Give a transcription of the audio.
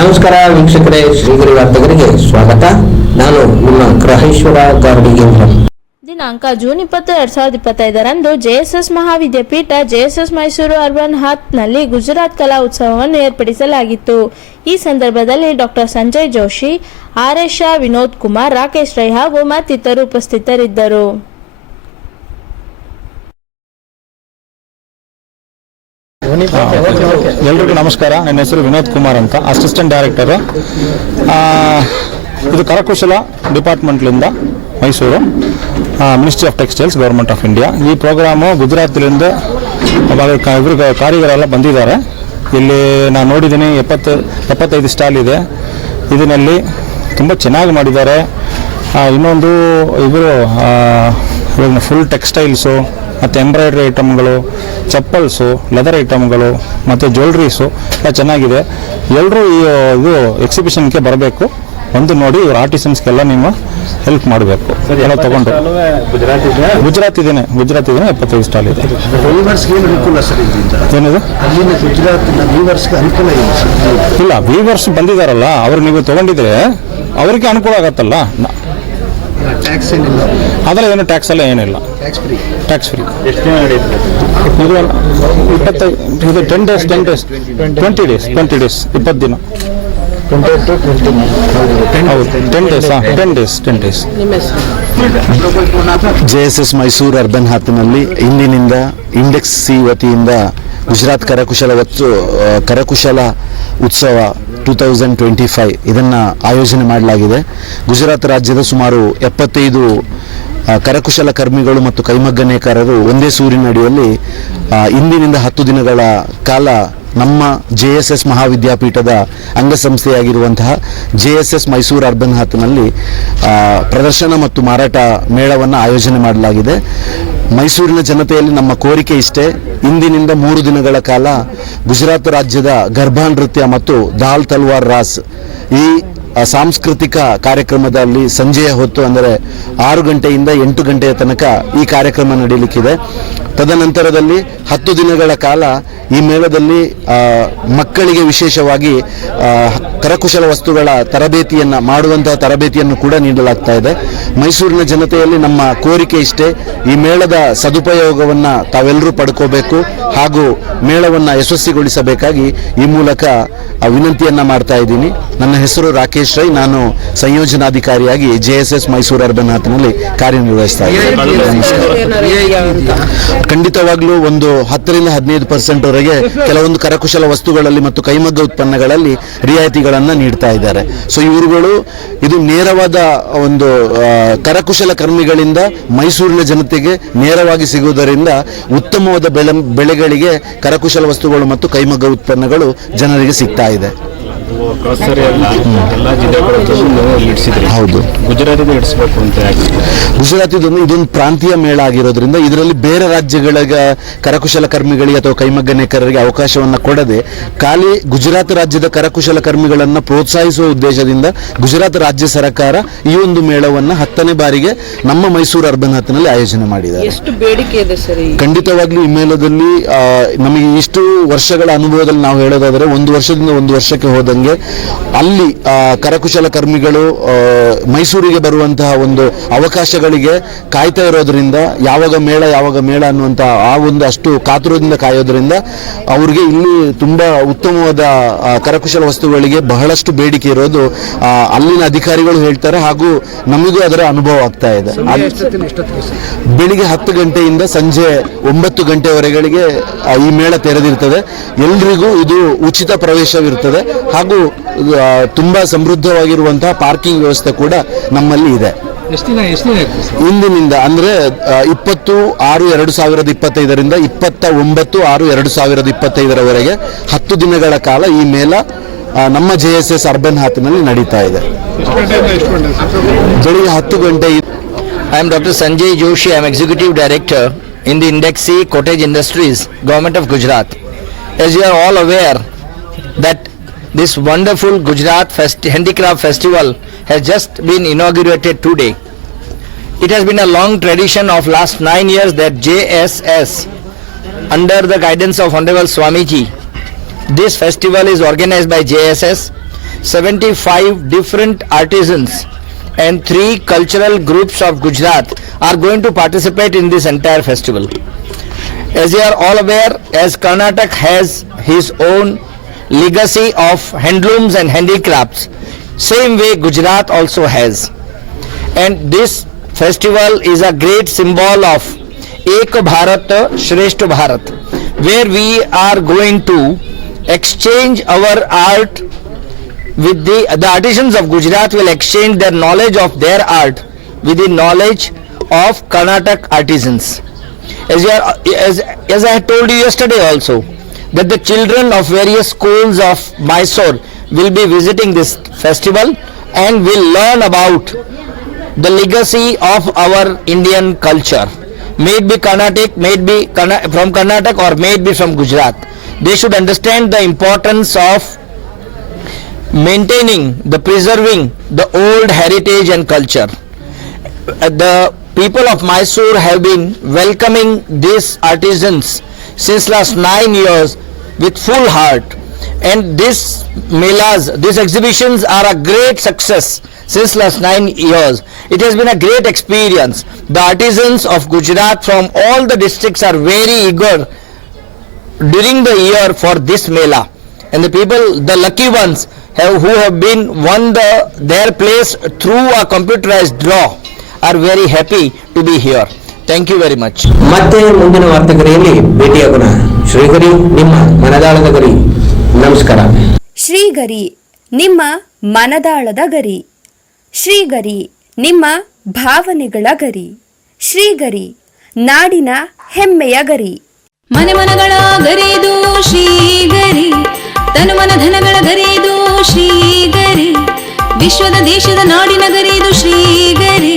ನಮಸ್ಕಾರ ವೀಕ್ಷಕರೇ, ಶ್ರೀಗಿರಿ ವಾರ್ತೆಗರಿಗೆ ಸ್ವಾಗತ. ನಾನು ನಿಮ್ಮ ಗ್ರಹೇಶ್ವರ ಗಾರ್ಡಿಗೇಂದ್ರ ದಿನಾಂಕ ಜೂನ್ ಇಪ್ಪತ್ತು, ಎರಡ್ ಸಾವಿರದ ಇಪ್ಪತ್ತೈದರಂದು JSS Mahavidyapeetha JSS Mysuru urban ಹಾತ್ನಲ್ಲಿ Gujarat ಕಲಾ ಉತ್ಸವವನ್ನು ಏರ್ಪಡಿಸಲಾಗಿತ್ತು. ಈ ಸಂದರ್ಭದಲ್ಲಿ doctor Sanjay Joshi, R S Shah, Vinod Kumar, Rakesh Rai ಹಾಗೂ ಮತ್ತಿತರರು ಉಪಸ್ಥಿತರಿದ್ದರು. ಎಲ್ರಿಗೂ ನಮಸ್ಕಾರ. ನನ್ನ ಹೆಸರು ವಿನೋದ್ ಕುಮಾರ್ ಅಂತ ಅಸಿಸ್ಟೆಂಟ್ ಡೈರೆಕ್ಟರು ಇದು ಕರಕುಶಲ ಡಿಪಾರ್ಟ್ಮೆಂಟ್ಲಿಂದ Mysuru ministry of textiles government of India ಈ ಪ್ರೋಗ್ರಾಮು ಗುಜರಾತ್ಲಿಂದ ಇವರು ಕಾರಿಗರೆಲ್ಲ ಬಂದಿದ್ದಾರೆ. ಇಲ್ಲಿ ನಾನು ನೋಡಿದ್ದೀನಿ ಎಪ್ಪತ್ತು ಎಪ್ಪತ್ತೈದು ಸ್ಟಾಲ್ ಇದೆ. ಇದರಲ್ಲಿ ತುಂಬ ಚೆನ್ನಾಗಿ ಮಾಡಿದ್ದಾರೆ. ಇನ್ನೊಂದು ಇವರು ಫುಲ್ ಟೆಕ್ಸ್ಟೈಲ್ಸು ಮತ್ತು ಎಂಬ್ರಾಯ್ಡ್ರಿ ಐಟಮ್ಗಳು ಚಪ್ಪಲ್ಸು ಲೆದರ್ ಐಟಮ್ಗಳು ಮತ್ತು ಜ್ಯುವೆಲ್ರೀಸು ಎಲ್ಲ ಚೆನ್ನಾಗಿದೆ. ಎಲ್ಲರೂ ಈ ಇದು ಎಕ್ಸಿಬಿಷನ್ಗೆ ಬರಬೇಕು. ಒಂದು ನೋಡಿ ಇವ್ರ ಆರ್ಟಿಸನ್ಸ್ಗೆಲ್ಲ ನೀವು ಹೆಲ್ಪ್ ಮಾಡಬೇಕು. ಎಲ್ಲ ತಗೊಂಡು. ಗುಜರಾತ್ ಇದೆ ಗುಜರಾತ್ ಇದೇನೆ ಗುಜರಾತ್ ಇದೇನೆ ಎಪ್ಪತ್ತೈದು ಸ್ಟಾಲ್ ಇದೆ. ಏನಿದೆ? ಇಲ್ಲ ಇಲ್ಲ ವೀವರ್ಸ್ ಬಂದಿದ್ದಾರಲ್ಲ ಅವ್ರು ನೀವು ತಗೊಂಡಿದ್ರೆ ಅವರಿಗೆ ಅನುಕೂಲ ಆಗತ್ತಲ್ಲ? ಟ್ಯಾಕ್ಸ್ ಏನಿಲ್ಲ. ಅದರ ಏನು ಟ್ಯಾಕ್ಸ್ ಎಲ್ಲ ಏನಿಲ್ಲ. ಟ್ಯಾಕ್ಸ್ ಫ್ರೀ ಟ್ಯಾಕ್ಸ್ ಫ್ರೀ ಎಷ್ಟು ದಿನ ನಡೆಯುತ್ತೆ? ಇದು ಇಪ್ಪತ್ತೈದು ಇದು ten days ten days twenty days twenty days ಇಪ್ಪತ್ತು ದಿನ. Ten days ten days ten days J S S Mysuru urban ಹಾತ್ನಲ್ಲಿ ಇಂದಿನಿಂದ ಇಂಡೆಕ್ಸ್ ಸಿ ವತಿಯಿಂದ ಗುಜರಾತ್ ಕರಕುಶಲ ಕರಕುಶಲ ಉತ್ಸವ ಟೂ ತೌಸಂಡ್ ಟ್ವೆಂಟಿ ಫೈವ್ ಇದನ್ನು ಆಯೋಜನೆ ಮಾಡಲಾಗಿದೆ. ಗುಜರಾತ್ ರಾಜ್ಯದ ಸುಮಾರು ಎಪ್ಪತ್ತೈದು ಕರಕುಶಲ ಕರ್ಮಿಗಳು ಮತ್ತು ಕೈಮಗ್ಗ ನೇಕಾರರು ಒಂದೇ ಸೂರಿನಡಿಯಲ್ಲಿ ಇಂದಿನಿಂದ ಹತ್ತು ದಿನಗಳ ಕಾಲ ನಮ್ಮ ಜೆ ಎಸ್ ಎಸ್ ಮಹಾವಿದ್ಯಾಪೀಠದ ಅಂಗಸಂಸ್ಥೆಯಾಗಿರುವಂತಹ J S S Mysuru urban ಹಾತ್ನಲ್ಲಿ ಪ್ರದರ್ಶನ ಮತ್ತು ಮಾರಾಟ ಮೇಳವನ್ನು ಆಯೋಜನೆ ಮಾಡಲಾಗಿದೆ. ಮೈಸೂರಿನ ಜನತೆಯಲ್ಲಿ ನಮ್ಮ ಕೋರಿಕೆ ಇಷ್ಟೇ. ಇಂದಿನಿಂದ ಮೂರು ದಿನಗಳ ಕಾಲ ಗುಜರಾತ್ ರಾಜ್ಯದ ಗರ್ಭಾ ನೃತ್ಯ ಮತ್ತು ದಾಲ್ ತಲ್ವಾರ್ ರಾಸ್ ಈ ಸಾಂಸ್ಕೃತಿಕ ಕಾರ್ಯಕ್ರಮದಲ್ಲಿ ಸಂಜೆಯ ಹೊತ್ತು ಅಂದರೆ ಆರು ಗಂಟೆಯಿಂದ ಎಂಟು ಗಂಟೆಯ ತನಕ ಈ ಕಾರ್ಯಕ್ರಮ ನಡೀಲಿಕ್ಕಿದೆ. ತದನಂತರದಲ್ಲಿ ಹತ್ತು ದಿನಗಳ ಕಾಲ ಈ ಮೇಳದಲ್ಲಿ ಮಕ್ಕಳಿಗೆ ವಿಶೇಷವಾಗಿ ಕರಕುಶಲ ವಸ್ತುಗಳ ತರಬೇತಿಯನ್ನು, ಮಾಡುವಂತಹ ತರಬೇತಿಯನ್ನು ಕೂಡ ನೀಡಲಾಗ್ತಾ ಇದೆ. ಮೈಸೂರಿನ ಜನತೆಯಲ್ಲಿ ನಮ್ಮ ಕೋರಿಕೆ ಇಷ್ಟೇ, ಈ ಮೇಳದ ಸದುಪಯೋಗವನ್ನು ತಾವೆಲ್ಲರೂ ಪಡ್ಕೋಬೇಕು ಹಾಗೂ ಮೇಳವನ್ನು ಯಶಸ್ವಿಗೊಳಿಸಬೇಕಾಗಿ ಈ ಮೂಲಕ ವಿನಂತಿಯನ್ನ ಮಾಡ್ತಾ ಇದ್ದೀನಿ. ನನ್ನ ಹೆಸರು ರಾಕೇಶ್ ರೈ. ನಾನು ಸಂಯೋಜನಾಧಿಕಾರಿಯಾಗಿ J S S Mysuru urban ಹಾತ್ನಲ್ಲಿ ಕಾರ್ಯನಿರ್ವಹಿಸ್ತಾ ಇದ್ದೀನಿ. ಖಂಡಿತವಾಗ್ಲೂ ಒಂದು ಹತ್ತರಿಂದ ಹದಿನೈದು ಪರ್ಸೆಂಟ್ ವರೆಗೆ ಕೆಲವೊಂದು ಕರಕುಶಲ ವಸ್ತುಗಳಲ್ಲಿ ಮತ್ತು ಕೈಮಗ್ಗ ಉತ್ಪನ್ನಗಳಲ್ಲಿ ರಿಯಾಯಿತಿಗಳನ್ನು ನೀಡ್ತಾ ಇದ್ದಾರೆ. ಸೊ ಇವರುಗಳು ಇದು ನೇರವಾದ ಒಂದು ಕರಕುಶಲ ಕರ್ಮಿಗಳಿಂದ ಮೈಸೂರಿನ ಜನತೆಗೆ ನೇರವಾಗಿ ಸಿಗುವುದರಿಂದ ಉತ್ತಮವಾದ ಬೆಳೆ, ಬೆಳೆಗಳಿಗೆ ಕರಕುಶಲ ವಸ್ತುಗಳು ಮತ್ತು ಕೈಮಗ್ಗ ಉತ್ಪನ್ನಗಳು ಜನರಿಗೆ ಸಿಗ್ತಾ ಇದೆ ಅಲ್ಲ ಎಲ್ಲ ಹೌದು. ಇಡಿಸ್ಬೇಕು ಅಂತ ಗುಜರಾತ್ ಇದೊಂದು ಇದೊಂದು ಪ್ರಾಂತೀಯ ಮೇಳ ಆಗಿರೋದ್ರಿಂದ ಇದರಲ್ಲಿ ಬೇರೆ ರಾಜ್ಯಗಳ ಕರಕುಶಲ ಕರ್ಮಿಗಳಿಗೆ ಅಥವಾ ಕೈಮಗ್ಗ ನೇಕಾರರಿಗೆ ಅವಕಾಶವನ್ನು ಕೊಡದೆ ಖಾಲಿ ಗುಜರಾತ್ ರಾಜ್ಯದ ಕರಕುಶಲ ಕರ್ಮಿಗಳನ್ನು ಪ್ರೋತ್ಸಾಹಿಸುವ ಉದ್ದೇಶದಿಂದ ಗುಜರಾತ್ ರಾಜ್ಯ ಸರ್ಕಾರ ಈ ಒಂದು ಮೇಳವನ್ನು ಹತ್ತನೇ ಬಾರಿಗೆ ನಮ್ಮ ಮೈಸೂರು ಅರ್ಬನ್ ಹತ್ತಿನಲ್ಲಿ ಆಯೋಜನೆ ಮಾಡಿದ್ದಾರೆ. ಎಷ್ಟು ಬೇಡಿಕೆ ಇದೆ ಸರ್ ಖಂಡಿತವಾಗ್ಲೂ ಈ ಮೇಳದಲ್ಲಿ ನಮಗೆ ಇಷ್ಟು ವರ್ಷಗಳ ಅನುಭವದಲ್ಲಿ ನಾವು ಹೇಳೋದಾದರೆ ಒಂದು ವರ್ಷದಿಂದ ಒಂದು ವರ್ಷಕ್ಕೆ ಹೋದಂಗೆ ಅಲ್ಲಿ ಕರಕುಶಲ ಕರ್ಮಿಗಳು ಮೈಸೂರಿಗೆ ಬರುವಂತಹ ಒಂದು ಅವಕಾಶಗಳಿಗೆ ಕಾಯ್ತಾ ಇರೋದ್ರಿಂದ ಯಾವಾಗ ಮೇಳ ಯಾವಾಗ ಮೇಳ ಅನ್ನುವಂಥ ಆ ಒಂದು ಅಷ್ಟು ಕಾತುರದಿಂದ ಕಾಯೋದ್ರಿಂದ ಅವ್ರಿಗೆ ಇಲ್ಲಿ ತುಂಬಾ ಉತ್ತಮವಾದ ಕರಕುಶಲ ವಸ್ತುಗಳಿಗೆ ಬಹಳಷ್ಟು ಬೇಡಿಕೆ ಇರೋದು ಅಲ್ಲಿನ ಅಧಿಕಾರಿಗಳು ಹೇಳ್ತಾರೆ ಹಾಗೂ ನಮಗೂ ಅದರ ಅನುಭವ ಆಗ್ತಾ ಇದೆ. ಬೆಳಿಗ್ಗೆ ಹತ್ತು ಗಂಟೆಯಿಂದ ಸಂಜೆ ಒಂಬತ್ತು ಗಂಟೆವರೆಗಳಿಗೆ ಈ ಮೇಳ ತೆರೆದಿರ್ತದೆ. ಎಲ್ರಿಗೂ ಇದು ಉಚಿತ ಪ್ರವೇಶವಿರ್ತದೆ ಹಾಗೂ ಆ, ತುಂಬಾ ಸಮೃದ್ಧವಾಗಿರುವಂತಹ ಪಾರ್ಕಿಂಗ್ ವ್ಯವಸ್ಥೆ ಕೂಡ ನಮ್ಮಲ್ಲಿ ಇದೆ. ಇಂದಿನಿಂದ ಅಂದ್ರೆ ಇಪ್ಪತ್ತು ಆರು ಎರಡು ಸಾವಿರದ ಇಪ್ಪತ್ತೈದರಿಂದ ಇಪ್ಪತ್ತ ಒಂಬತ್ತು ಆರು ಎರಡು ಸಾವಿರದ ಇಪ್ಪತ್ತೈದರವರೆಗೆ ಹತ್ತು ದಿನಗಳ ಕಾಲ ಈ ಮೇಳ ನಮ್ಮ ಜೆ ಎಸ್ ಎಸ್ ಅರ್ಬನ್ ಹಾತ್ನಲ್ಲಿ ನಡೀತಾ ಇದೆ. ಬೆಳಿಗ್ಗೆ ಹತ್ತು ಗಂಟೆ I am doctor Sanjay Joshi I am executive director in the index cottage industries government of Gujarat as you are all aware that that this wonderful Gujarat Fest- Handicraft Festival has just been inaugurated today. It has been a long tradition of last nine years that JSS, under the guidance of Honorable Swamiji, this festival is organized by JSS 75 different artisans and three cultural groups of Gujarat are going to participate in this entire festival. As you are all aware, as Karnataka has his own legacy of handlooms and handicrafts, same way Gujarat also has. And this festival is a great symbol of Ek Bharat Shreshth Bharat, where we are going to exchange our art with the the artisans of Gujarat will exchange their knowledge of their art with the knowledge of Karnataka artisans. As, are, as, as I told you yesterday also, that the children of various schools of Mysore will be visiting this festival and will learn about the legacy of our Indian culture. May it be Carnatic, may it be from Karnataka or may it be from Gujarat. They should understand the importance of maintaining, the preserving the old heritage and culture. Uh, The people of Mysore have been welcoming these artisans since last nine years with full heart. And this melas, these exhibitions are a great success since last nine years. It has been a great experience. The artisans of Gujarat from all the districts are very eager during the year for this mela and the people the lucky ones have, who have been won the their place through a computerized draw are very happy to be here thank you very much ಮತ್ತೆ ಮುಂದಿನ ವಾರ್ತೆಗರಿಯಲ್ಲಿ ಭೇಟಿಯಾಗೋಣ ಶ್ರೀಗರಿ ನಿಮ್ಮ ಮನದಾಳದ ಗರಿ. ನಮಸ್ಕಾರ. ಶ್ರೀಗರಿ ನಿಮ್ಮ ಮನದಾಳದ ಗರಿ. ಶ್ರೀಗರಿ ನಿಮ್ಮ ಭಾವನೆಗಳ ಗರಿ. ಶ್ರೀಗರಿ ನಾಡಿನ ಹೆಮ್ಮೆಯ ಗರಿ. ಮನೆ ಮನಗಳ ಗರಿದು ಶ್ರೀಗರಿ ತನು ಮನ ಧನಗಳ ಗರಿದು ಶ್ರೀಗರಿ. ವಿಶ್ವದ ದೇಶದ ನಾಡಿನ ಗರಿದು ಶ್ರೀಗರಿ.